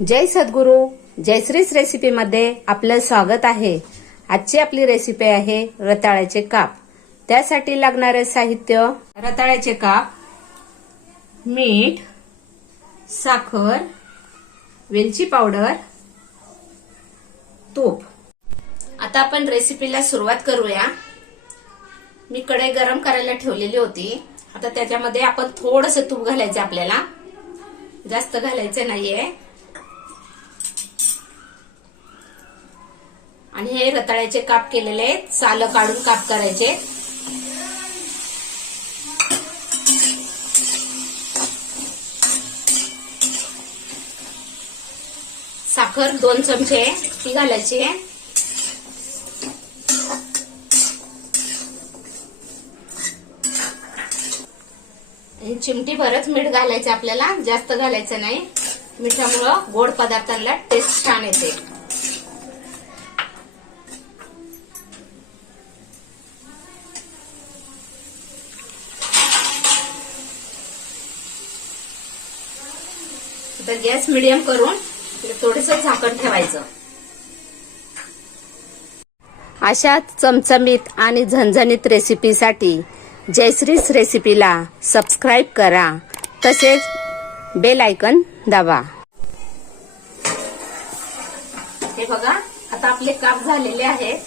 जय सद्गुरू. जयश्रीच recipe मध्ये आपलं स्वागत आहे. आजची आपली रेसिपी आहे रताळ्याचे काप. त्यासाठी लागणारे साहित्य: रताळ्याचे काप, मीठ, साखर, वेलची पावडर, तूप. आता आपण रेसिपीला सुरुवात करूया. मी कढई गरम करायला ठेवलेली होती. आता त्याच्यामध्ये आपण थोडंसं तूप घालायचं, आपल्याला जास्त घालायचं नाहीये. आणि हे रताळ्याचे काप केलेले साल काढून काप करायचे. साखर 2 चमचे ती घालायची. चिमटी भरच मीठ घालायचं आपल्याला, जास्त घालायचं नाही. मिठामुळं गोड पदार्थांना टेस्ट छान येते. तर गॅस मिडियम करून थोडंसं झाकण ठेवायचं. अशा चमचमीत आणि झणझणीत रेसिपीसाठी जयश्रीच रेसिपीला सबस्क्राईब करा, तसेच बेल आयकन दाबा. हे बघा, आता आपले काप झालेले आहेत.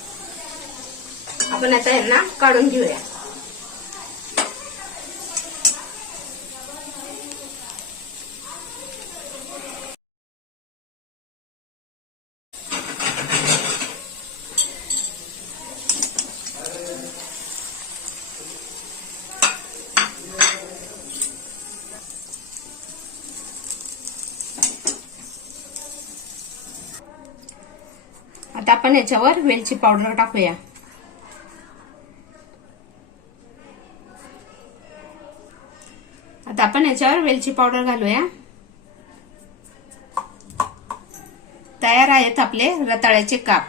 आपण आता यांना काढून घेऊया. आता आपण याच्यावर वेलची पावडर टाकूया. आता आपण याच्यावर वेलची पावडर घालूया. तयार आहेत आपले रताळ्याचे काप.